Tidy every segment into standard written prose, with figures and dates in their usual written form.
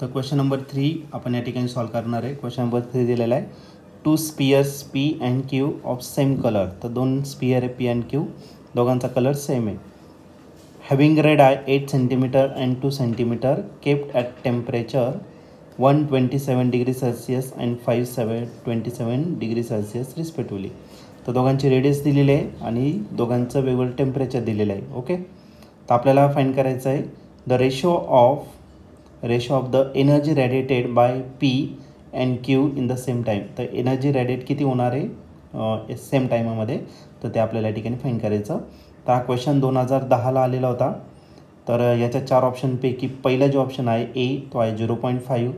तर question number 3 आपण या ठिकाणी सॉल्व करणार आहे. क्वेश्चन नंबर 3 दिलेला आहे, two spheres P and Q of same colour. तर दोन स्पियर आहे पी अँड क्यू, दोघांचा कलर सेम आहे. Having radii 8 centimetre and 2 centimetre kept at temperature 127 degree Celsius and 527 degree Celsius respectively. तर दोघांची radius दिलेली आहे आणि दोघांचं वेगवेगळं टेम्परेचर दिलेलं आहे. ओके, तर आपल्याला फाइंड करायचं आहे the ratio of the energy radiated by P and Q in the same time. तर एनर्जी रेडिएट किती होणार आहे सेम टाईमामध्ये, तर ते आपल्याला या ठिकाणी फाइंड करायचं. तर हा क्वेश्चन 2010ला आलेला होता. तर याच्या 4 ऑप्शनपैकी पहिला जो ऑप्शन आहे ए तो आहे 0.5,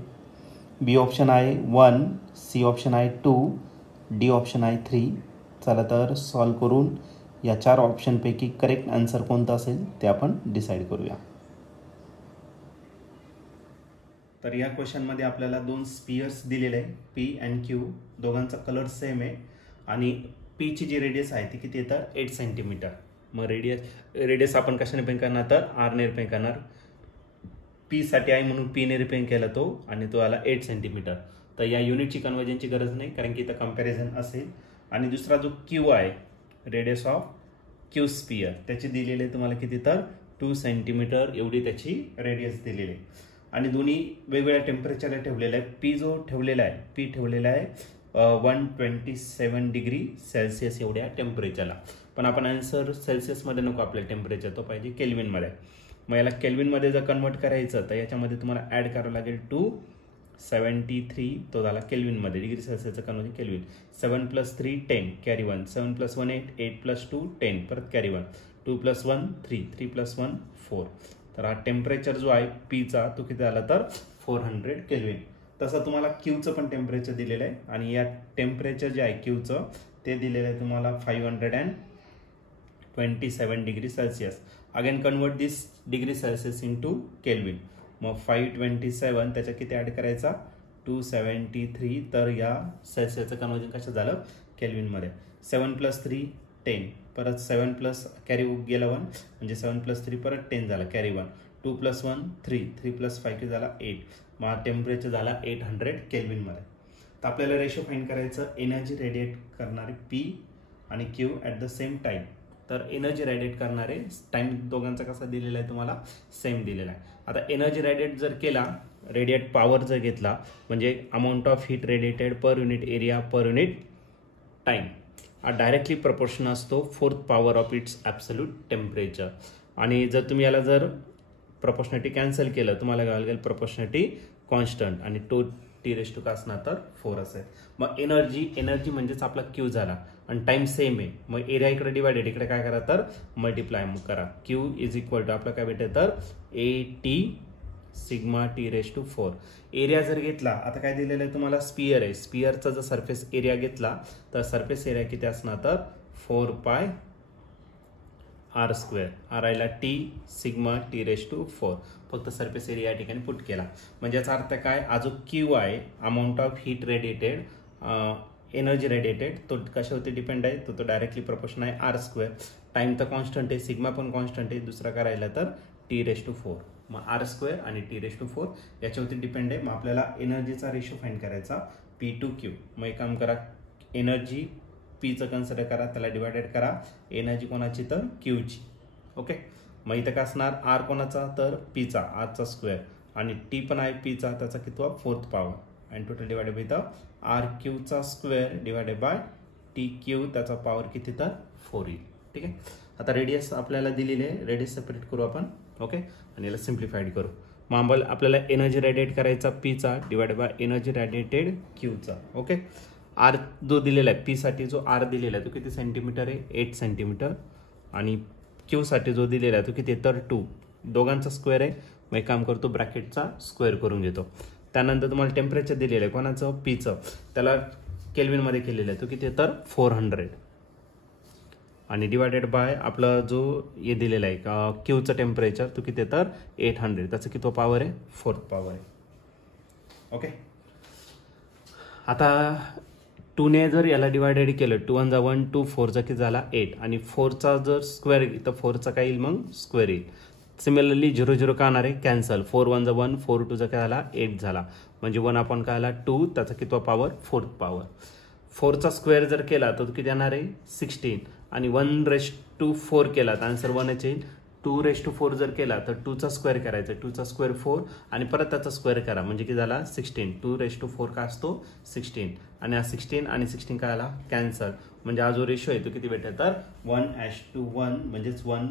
बी ऑप्शन आहे 1, सी ऑप्शन आहे 2, डी ऑप्शन आहे 3. चला तर सॉल्व करून या 4 ऑप्शनपैकी करेक्ट आन्सर कोणता असेल ते आपण डिसाईड करूया. तर या क्वेश्चनमध्ये आपल्याला दोन स्पियर्स दिलेले आहे पी अँड क्यू, दोघांचा कलर सेम आहे आणि पीची जी रेडियस आहे ती किती येतं 8 सेंटीमीटर. मग रेडियस आपण कशाने रिप्रेझेंट करणार तर आरने रिप्रेझेंट करणार. पीसाठी आहे म्हणून पीने रिप्रेझेंट केला तो आणि तो आला 8 सेंटीमीटर. तर या युनिटची कन्वर्जनची गरज नाही कारण की इथं कंपॅरिझन असेल. आणि दुसरा जो क्यू आहे रेडियस ऑफ क्यू स्पियर त्याची दिलेली आहे तुम्हाला किती तर 2 सेंटीमीटर एवढी त्याची रेडियस दिलेली आहे आणि दोन्ही वेगवेगळ्या टेम्परेचरला ठेवलेला आहे. पी जो ठेवलेला आहे पी ठेवलेला आहे 127 डिग्री सेल्सिअस एवढ्या टेम्परेचरला. पण आपण आन्सर सेल्सिअसमध्ये नको, आपल्या टेम्परेचर तो पाहिजे केल्विनमध्ये. मग याला केल्विनमध्ये जर कन्वर्ट करायचं तर याच्यामध्ये तुम्हाला ॲड करावं लागेल 273, तो झाला केल्विनमध्ये. डिग्री सेल्सिअसचं कन्वर्जन केल्विन. 7 + 3 10 कॅरी 1, 7 + 1 8, 8 + 2 10 परत कॅरी 1, 2 + 1 3, 3 + 1 4. तर हा टेम्परेचर जो आहे पीचा तो किती झाला तर 400 केल्विन. तसं तुम्हाला क्यूचं पण टेम्परेचर दिलेलं आहे आणि या टेम्परेचर जे आहे क्यूचं ते दिलेलं आहे तुम्हाला 527 डिग्री सेल्सिअस. अगेन कन्वर्ट दिस डिग्री सेल्सिअस इंटू केल्विन. मग 527 त्याच्या किती ॲड करायचा 273. तर या सेल्सिअसचं कन्वर्जन कसं झालं केल्विनमध्ये. 7 + 3 10 परत 7 प्लस कॅरी गेला 1 म्हणजे 7 + 3 परत 10 झाला कॅरी 1, 2 + 1 3, 3 + 5 झाला 8. मग टेम्परेचर झाला 800 केल्विनमध्ये. तर आपल्याला रेशो फाइंड करायचं एनर्जी रेडिएट करणारे पी आणि Q at the same time. तर एनर्जी रेडिएट करणारे टाईम दोघांचा कसा दिलेला आहे तुम्हाला सेम दिलेला आहे. आता एनर्जी रेडिएट जर केला, रेडिएट पॉवर जर घेतला म्हणजे amount of heat radiated per unit area per unit time हा डायरेक्टली प्रपोर्शन असतो 4th power of its absolute temperature. आणि जर तुम्ही याला जर प्रपोर्शनॅलिटी कॅन्सल केलं तुम्हाला काय लागेल प्रपोर्शनॅलिटी कॉन्स्टंट आणि T⁻² का असणार तर 4 असेल. मग एनर्जी म्हणजेच आपला क्यू झाला आणि टाइम सेम आहे. मग एरिया इकडे डिवायडेड इकडे काय करा तर मल्टिप्लाय करा. क्यू = आपलं काय भेटेल तर AT सिग्मा T⁻⁴. एरिया जर घेतला आता काय दिलेलं आहे तुम्हाला स्पियर आहे. स्पियरचा जर सरफेस एरिया घेतला तर सरफेस एरिया किती असणार तर 4πr². हा राहिला T सिग्मा T⁻⁴. फक्त सरफेस एरिया या ठिकाणी पुट केला म्हणजे याचा अर्थ काय, हा जो क्यू आहे amount of heat radiated energy radiated तो कशावरती डिपेंड आहे तो डायरेक्टली प्रपोर्शन आहे r². टाइम तर कॉन्स्टंट आहे, सिग्मा पण कॉन्स्टंट आहे. दुसरा काय राहिला तर T⁻⁴. मग r² आणि T⁻⁴ याच्यावरती डिपेंड आहे. मग आपल्याला एनर्जीचा रेशो फाइंड करायचा P/Q. मग एक काम करा, एनर्जी पीचं कन्सिडर करा, त्याला डिवायडेड करा. एनर्जी कोणाची तर क्यूची. ओके, मग इथं काय असणार आर कोणाचा तर पीचा, r² आणि टी पण आहे पीचा, त्याचा कितवा 4th पॉवर आणि total divided by the r⁵² divided by TQ त्याचा पॉवर किती तर 4 येईल. ठीक आहे, आता रेडियस आपल्याला दिलेली आहे, रेडियस सेपरेट करू आपण. ओके, आणि याला सिम्प्लिफाईड करू. मग आपल्याला एनर्जी रेडिएट करायचा पीचा डिवाइड बाय एनर्जी रेडिएटेड क्यूचा. ओके, आर जो दिलेला आहे पीसाठी जो आर दिलेला आहे तो किती सेंटीमीटर आहे 8 सेंटीमीटर आणि क्यूसाठी जो दिलेला आहे तो किती तर 2. दोघांचा स्क्वेअर आहे. मग एक काम करतो ब्रॅकेटचा स्क्वेअर करून घेतो. त्यानंतर तुम्हाला टेम्परेचर दिलेलं आहे कोणाचं पीचं, त्याला केल्विनमध्ये केलेलं आहे तो किती तर 400 आणि डिवायडेड बाय आपला जो हे दिलेला आहे क्यूचं टेम्परेचर तो किती तर 800, त्याचं किती पॉवर आहे 4th पॉवर आहे. ओके, आता 2ने जर याला डिवायडेड केलं 2 × 1 2 4चा किती झाला 8 आणि 4चा जर स्क्वेअर तर 4चा काय येईल मग स्क्वेअर येईल. सिमिलरली 0 0 काय होणार आहे कॅन्सल 4 1 चा 1 4 2 चा काय झाला 8 झाला म्हणजे 1 आपण काय आला 2 त्याचा कितवा पॉवर 4th पॉवर 4 चा स्क्वेअर जर केला तर किती येणार आहे 16 आणि 1⁴ केला तर आन्सर 1च येईल 2⁴ जर केला तर 2 चा स्क्वेअर करायचा 2 चा स्क्वेअर 4 आणि परत त्याचा स्क्वेअर करा म्हणजे किती झाला 16 2⁴ काय असतो 16 आणि हा 16 आणि 16 काय आला कॅन्सल म्हणजे हा जो रेशो आहे तो किती भेटेल तर 1:1 म्हणजेच 1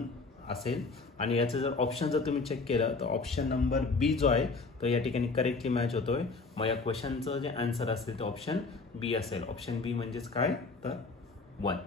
असेल आणि याचं जर ऑप्शन जर तुम्ही चेक केलं तर ऑप्शन नंबर बी जो आहे तो या ठिकाणी करेक्टली मॅच होतोय मग या क्वेश्चनचं जे आन्सर असेल ते ऑप्शन बी असेल ऑप्शन बी म्हणजेच काय तर 1